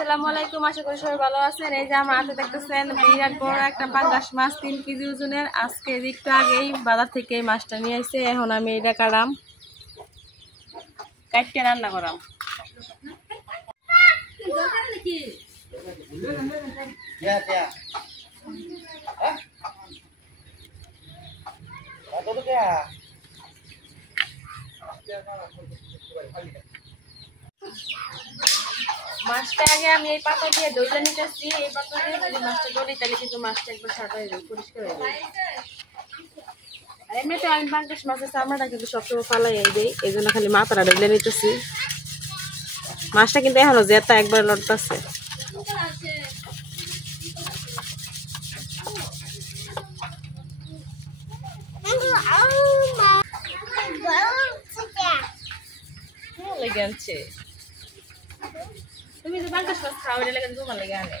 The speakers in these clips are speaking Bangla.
আসসালামু আলাইকুম, আশা করি সবাই ভালো আছেন। এই যে আমার হাতে দেখতেছেন বিরাট বড় একটা পাঙ্গাস মাছ, 3 কেজি ওজনের। আজকে একটু আগেই বাজার থেকে এই মাছটা নিয়ে আসছে। এখন আমি এটা কাটতে রান্না করাম। মাছটা আগে আমি এই পাতা দিয়ে দইটা নিতেছি। এই পাতা দিয়ে যদি মাছটা দই তাহলে কিন্তু মাছটা একবার সাদা হয়ে যাবে, পরিষ্কার হয়ে যাবে। আর এমনিতে আমি পাঙ্গাস মাছের চামড়াটা কিন্তু সবসময় ফালাই দিই, এই জন্য খালি মাথাটা দইলে নিতেছি। মাছটা কিন্তু এখনো জেতা একবার লড়তেছে। লেগে আনছে, তুমি যে পাঙ্গাস মাছ খাও এটা লেগে তোমার লেগে আনে।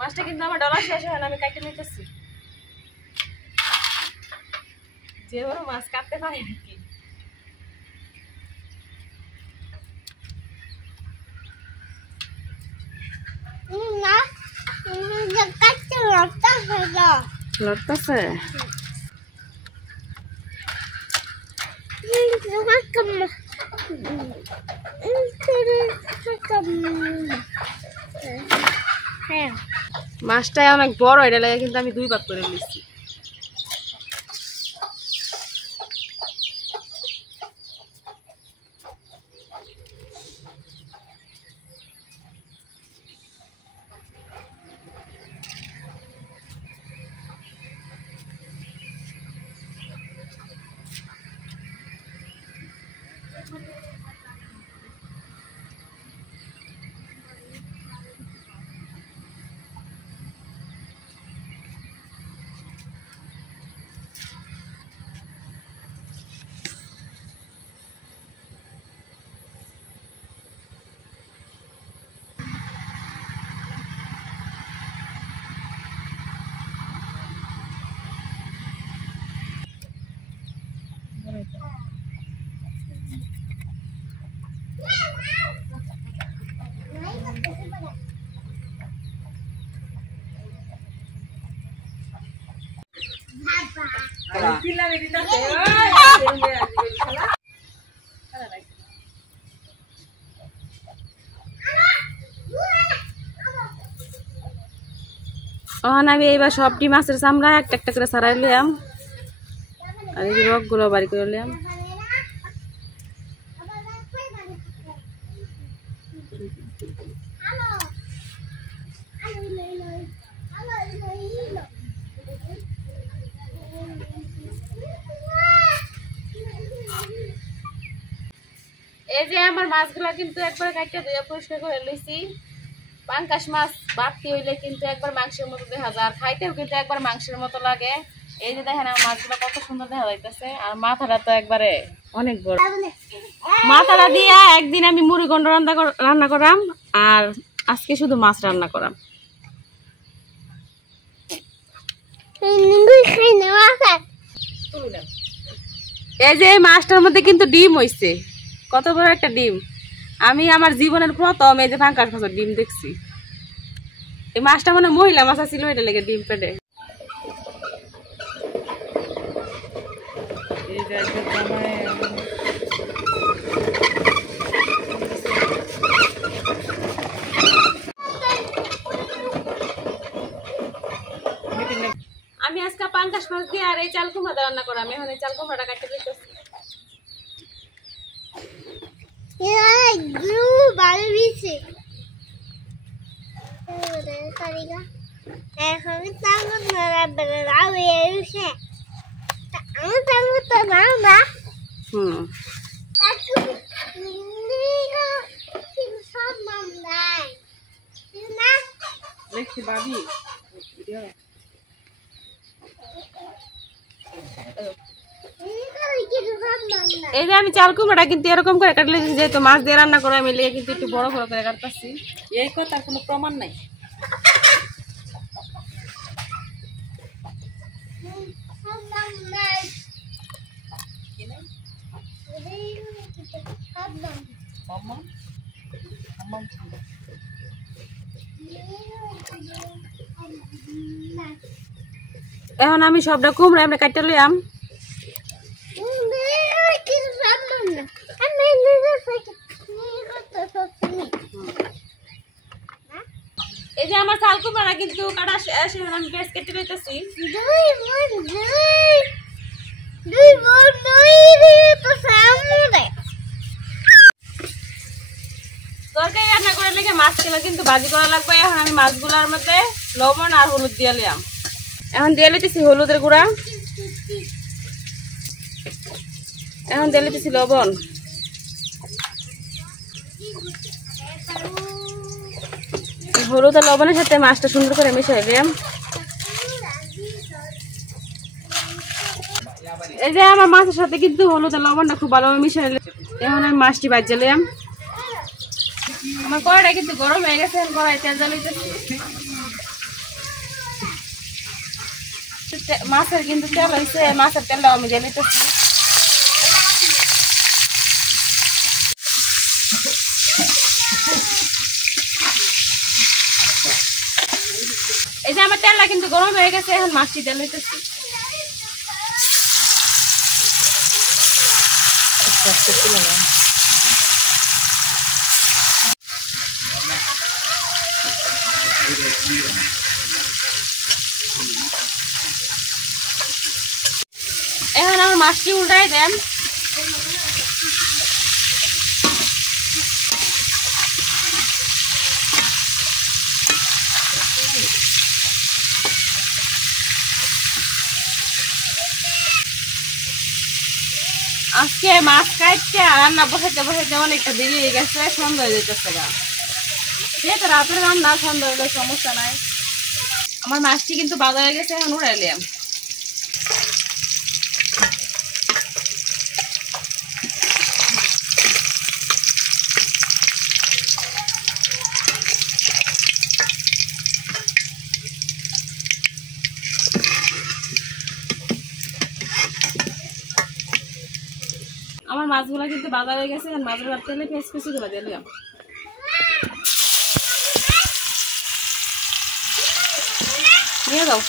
মাছটা কিন্তু আমার ডলা শেষ হয় না, আমি কাটতে নিতেছি। যে বড় মাছ কাটতে পারি নাকি। লড়তেছে মাছটা অনেক বড়, এটা লাগে কিন্তু আমি 2 ভাগ করে নিচ্ছি। আমি এইবার সবটি মাছের চামড়া একটা একটা করে ছাড়াই লিয়াম, আর এই রক গুলো বাড়ি করে লিয়াম। এই যে আমার মাছগুলা কিন্তু একবার কাটতে ধুয়ে পরিষ্কার করে লইছি। পাঙ্গাস মাছ বাড়তি হইলে কিন্তু একবার মাংসের মতো দেখা যায়, আর খাইতেও কিন্তু একবার মাংসের মতো লাগে। এই যে দেখেন আমার মাছগুলো কত সুন্দর দেখা যাইতেছে, আর মাথাটা তো একবারে অনেক বড়। মাথাটা দিয়া একদিন আমি মুড়িঘণ্ট রান্না করাম, আর আজকে শুধু মাছ রান্না করাম। এই যে মাছটার মধ্যে কিন্তু ডিম হইছে, কত বড় একটা ডিম। আমি আমার জীবনের প্রথম এই যে পাঙ্গাস মাছের ডিম দেখছি। এই মাছটা মানে মহিলা মাছ ছিল, এটা লেগে ডিম পেটে। কুমড়া দিয়ে রান্না করা। আমি এখন এই চাল কুমড়াটা কাটতে দিতেছি। দেখছি ভাবি এই যে আমি চাল কুমড়াটা কিন্তু এরকম করে কাটলে, যেহেতু মাছ দিয়ে রান্না করে আমি লিয়ে কিন্তু একটু বড় বড় করে কাটতেছি। এই কথার কোনো প্রমাণ নাই। এখন আমি সবটা কুমড়া আমরা কাটতে লইয়াম। এই যে আমার চাল কুমড়া কিন্তু কাটা শেষ, আমি পেঁয়াজ কেটে লইতেছি। তরকারি রান্না করে লেগে মাছগুলো কিন্তু ভাজি করা লাগবে। এখন আমি মাছগুলোর মধ্যে লবণ আর হলুদ দিয়ে লিয়াম। এখন দিয়ে লিতেছি হলুদের গুঁড়া, এখন দিয়ে লিতেছি লবণ। হলুদ আর লবণের সাথে মাছটা সুন্দর করে মিশাই দিলাম। এই যে আমার মাছের সাথে কিন্তু হলুদ আর লবণটা খুব ভালোভাবে মিশাই। এখন আমি মাছটি ভাজিয়ে লিয়াম। আমার কড়াইটা কিন্তু গরম হয়ে গেছে, কড়াই তেল জ্বালাইতেছি। মাছের কিন্তু তেল হয়েছে, মাছের তেলটাও আমি জ্বালাইতেছি। এই যে আমার তেলটা কিন্তু গরম হয়ে গেছে, এখন মাছটি জ্বালাইতেছি। এখন আমার মাছটি উল্টাই দেন। আজকে মাছ কাটতে রান্না বসাইতে বসাইতে অনেকটা দেরি হয়ে গেছে, সন্ধ্যা হয়ে যেতেছে গা। যেহেতু রাতের রান্না, সন্ধ্যা হলে সমস্যা নাই। আমার মাছটি কিন্তু বাজা হয়ে গেছে, এখন উড়াইলাম। আমার মাছগুলো কিন্তু বাজা হয়ে গেছে, মাছগুলো তেলে পেঁয়াজ কুচি গুলো দিলাম। নিয়ে যাও।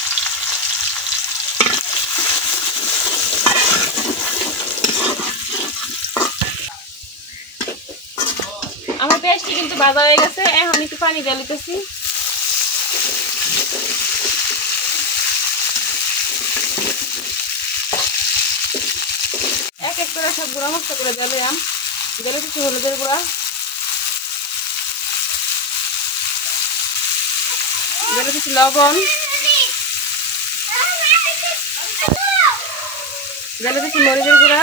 আমার পেঁয়াজটি কিন্তু বাজা হয়ে গেছে, এখন একটু পানি দিয়ে দিতেছি। এক এক করে সব গুঁড়া মশলা করে দিলাম। দিলে কিছু হলুদের গুঁড়া, দিলে কিছু লবণ, দিলে কিছু মরিচের গুঁড়া,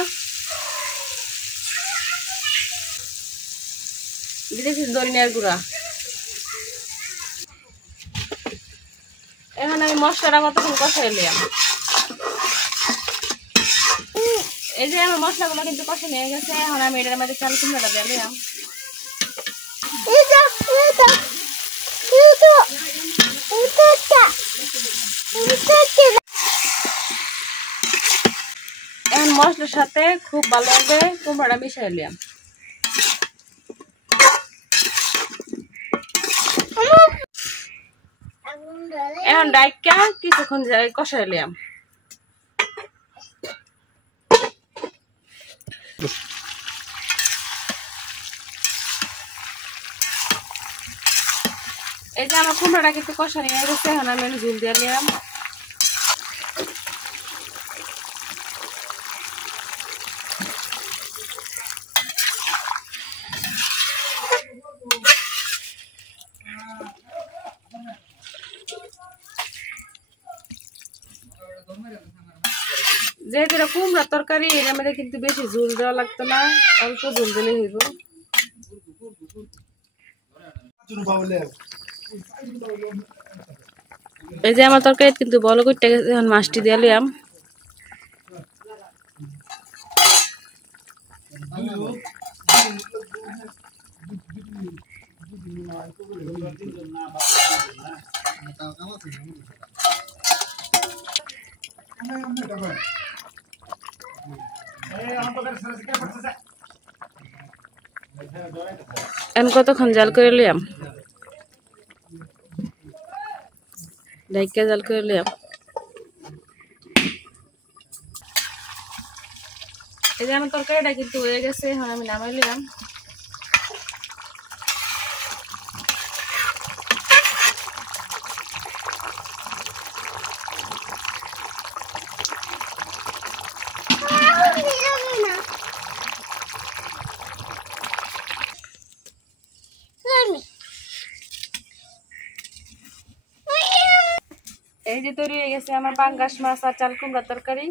দিলে কিছু ধনিয়ার গুঁড়া। এখন আমি মশলাটা কতক্ষণ কষাই নিলাম। এই যে আমার মশলাগুলো কিন্তু কষে নিয়ে গেছে, এখন আমি এটার মধ্যে চাল কুমড়াটা দিয়ে দিলাম। এখন মশলার সাথে খুব ভালোভাবে কুমড়াটা মিশাই নিলাম। এখন ডাইকা কিছুক্ষণ কষাই নিলাম। এই যে আমার কুমড়াটা কিন্তু কষা নিয়ে গেছে, এখন আমি ঝুল দিয়ে নিলাম। যেহেতু এটা কুমড়ার তরকারি এর মধ্যে কিন্তু বেশি ঝোল দেওয়া লাগতো না, অল্প ঝোল দিলে হইব। এই যে আমার তরকারি কিন্তু বড় করতে গেছে, এখন মাছটি দিয়ে লিয়াম। এখন কতক্ষণ জাল করে লিয়াম, ঢাইকা জাল করে লিয়াম। এই যে আমার তরকারিটা কিন্তু হয়ে গেছে, এখন আমি নামাই লিয়াম। এই যে তৈরি হয়ে গেছে আমার পাঙ্গাস মাছ আর চাল কুমড়ার তরকারি।